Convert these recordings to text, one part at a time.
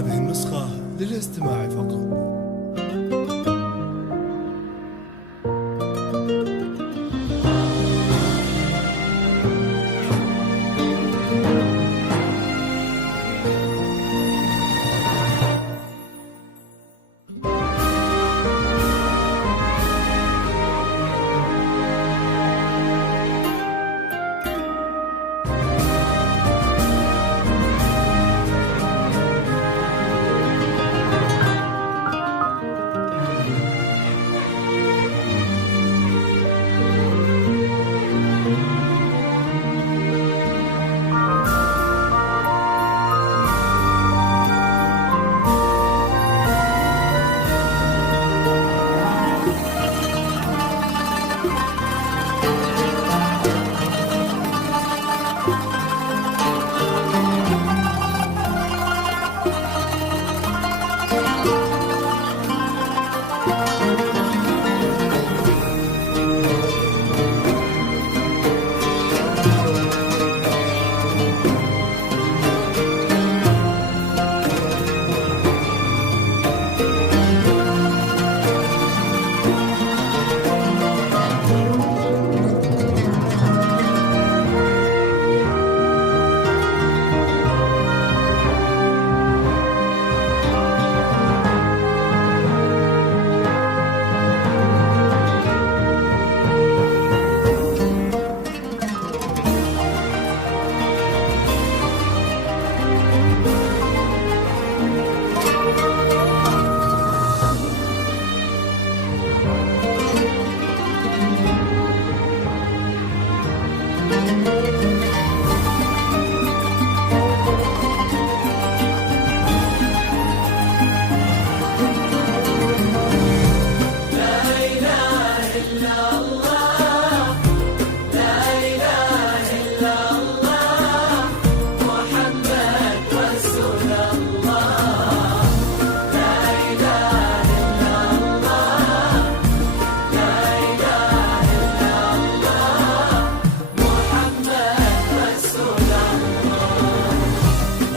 هذه النسخة للاستماع فقط.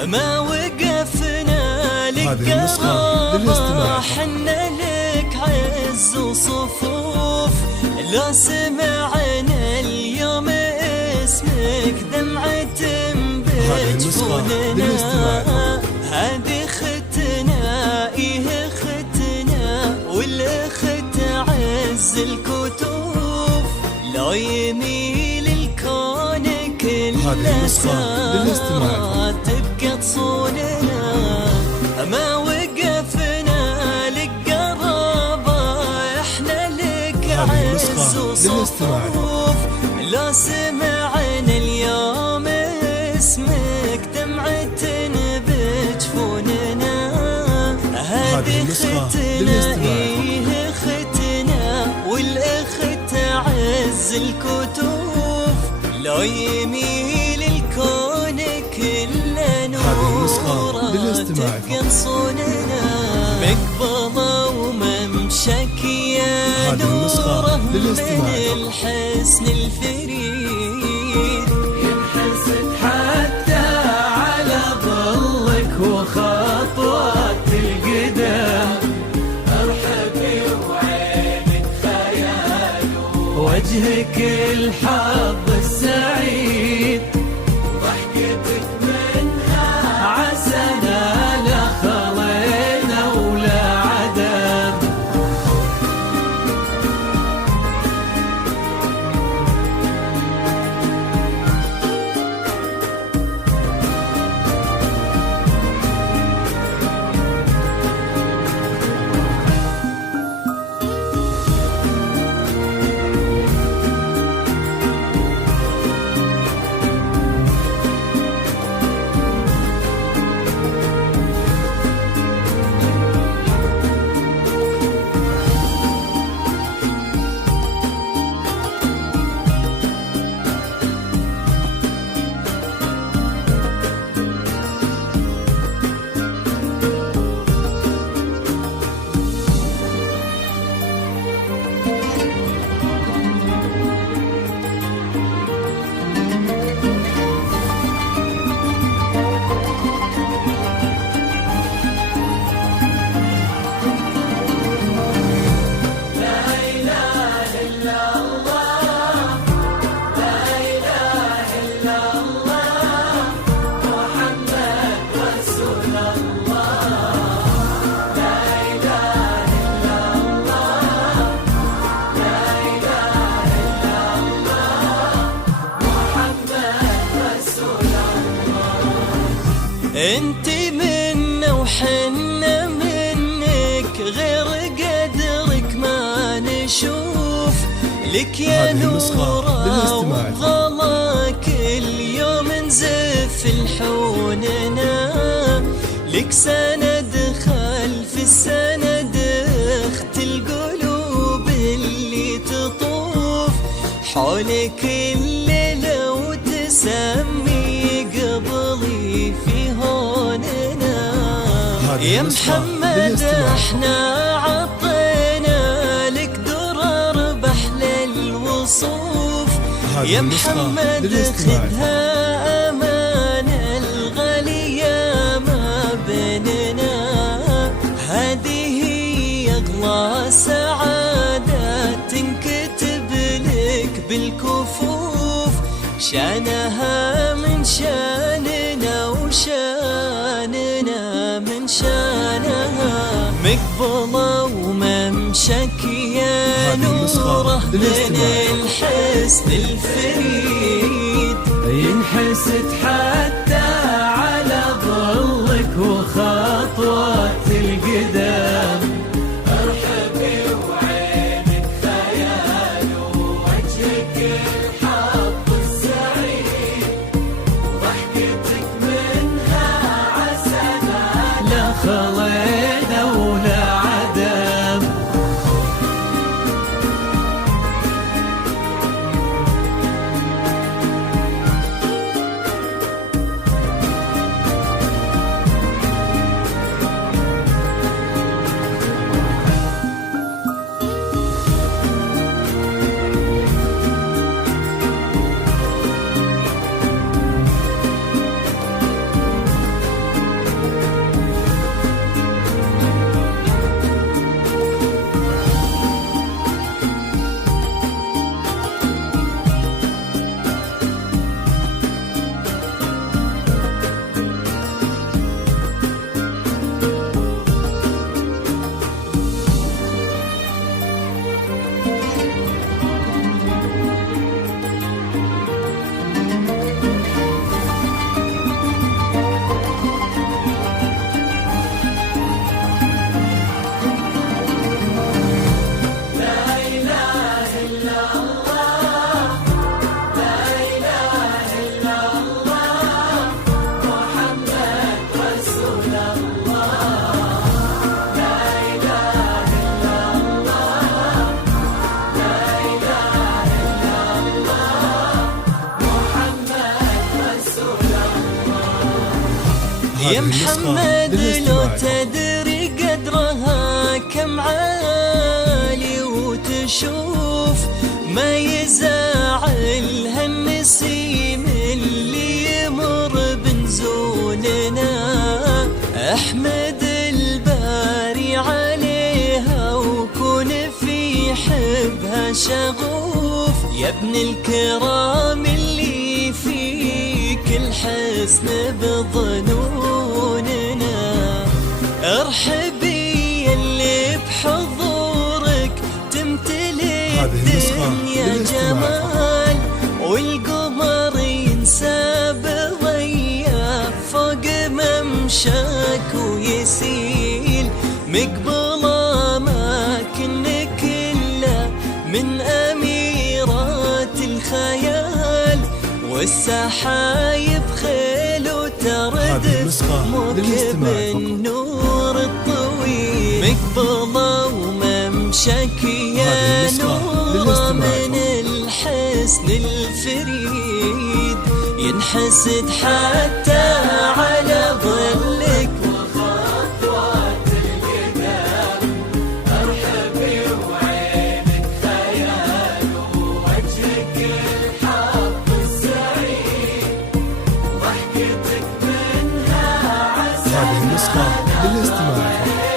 ما وقفنا لك للاستماع حنا لك عز وصفوف، لو سمعنا اليوم اسمك دمعة بجفوننا. هذه ختنا ايه ختنا والخت عز الكتوف، لو يميل الكون كله ساعة تبقى تصوننا. ما وقفنا لك قرابة احنا لك عز وصفوف، لو سمعنا اليوم اسمك دمعة بجفوننا. هذه ختنا ايه ختنا والأخت عز الكتوف، لو يميل الكون كله نورا تبقى صوننا. مقبضة وممشك يا نوره من الحسن الفريد، ينحسد حتى على ظلك وخطوات القدم. ارحبي وعينك خيال وجهك الحظ السعيد، ضحكتك منها عسنا لا خلينا ولا عدم. انت منا وحنا منك، غير قدرك ما نشوف. لك يا نورة وظلا كل يوم نزف الحوننا، لك سند خلف السند اخت القلوب اللي تطوف حولك الليلة وتسمي قبلي في هوننا. يا محمد احنا عطينا لك درر بحل الوصوف، يا محمد خذها أمانة الغالية ما بيننا. هذه أغلى سعادة تنكتب لك بالكفوف، شانها من شاننا وشاننا من شانها. مقبلة وممشك يا نوره من الحسن الفريد، ينحسد حتى على ظلك وخطوات القدام. ارحبي وعينك خيال ووجهك الحظ السعيد، وضحكتك منها عسنا لا خلينا ولا عدم. يا محمد لو تدري قدرها كم عالي وتشوف، ما يزعلها النسيم اللي يمر بنزولنا. احمد الباري عليها وكون في حبها شغوف، يا ابن الكرام اللي فيك الحسن بظنوننا. ارحبي اللي بحضورك تمتلي الدنيا جمال، والقمر ينساب ضياء فوق ممشاك ويسيل. مقبلة ما كنك إلا من أميرات الخيال، والسحايب خيل وتردف موكب النور الطويل. مقبلة وممشك يا نور من الحسن الفريد، ينحسد حتى على ظلك وخطوات القدام. ارحبي وعينك خيال ووجهك الحظ السعيد، وضحكتك منها عسى. هذه النسخة للاستماع فقط.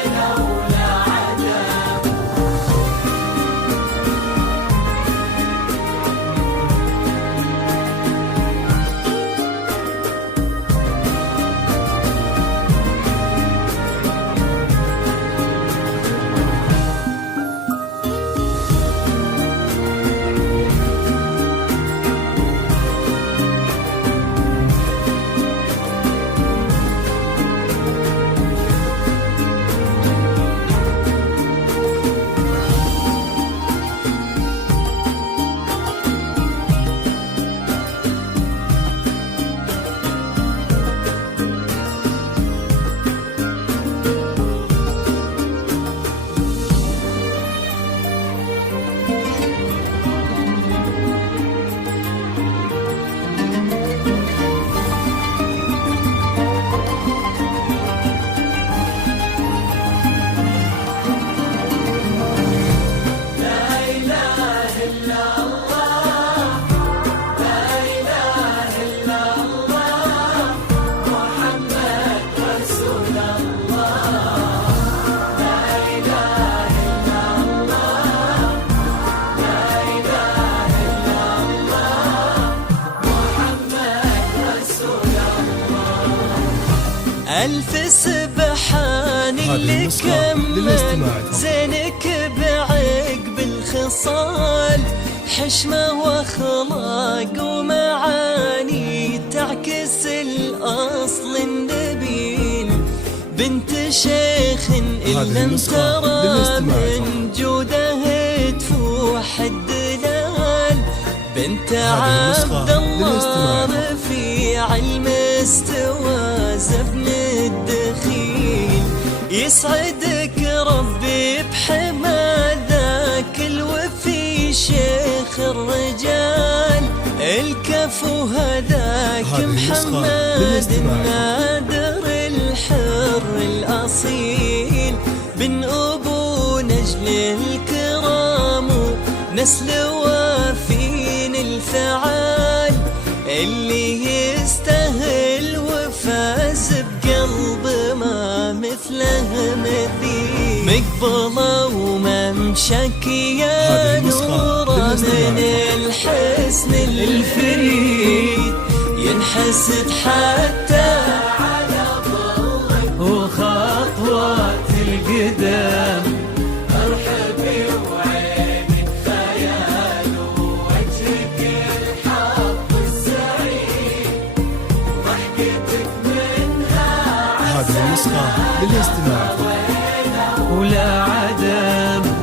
ألف سبحان اللي كمل زينك بعقب الخصال، حشمة واخلاق ومعاني تعكس الأصل النبيل، بنت شيخ إن لم ترى من جوده تفوح الدلال، بنت عبد الله رفيع المستوى زبن الدخيل، يسعدك ربي بحما ذاك الوفي شيخ الرجال، الكفو هذاك محمد النادر الحر الأصيل، بن أبو نجل الكرام نسل وافين الفعال، اللي يستاهل وفاز بقلب ما مثله مثيل، مقبله وممشك يا نور من الحسن الفريد، ينحسد حتى على ظلك وخطوات القدام، ارحبي وعينك خيال ووجهك الحق السعيد، ضحكتك منها هذه النسخة للاستماع فقط ولا عدم.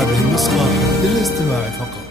هذه النسخة للاستماع فقط.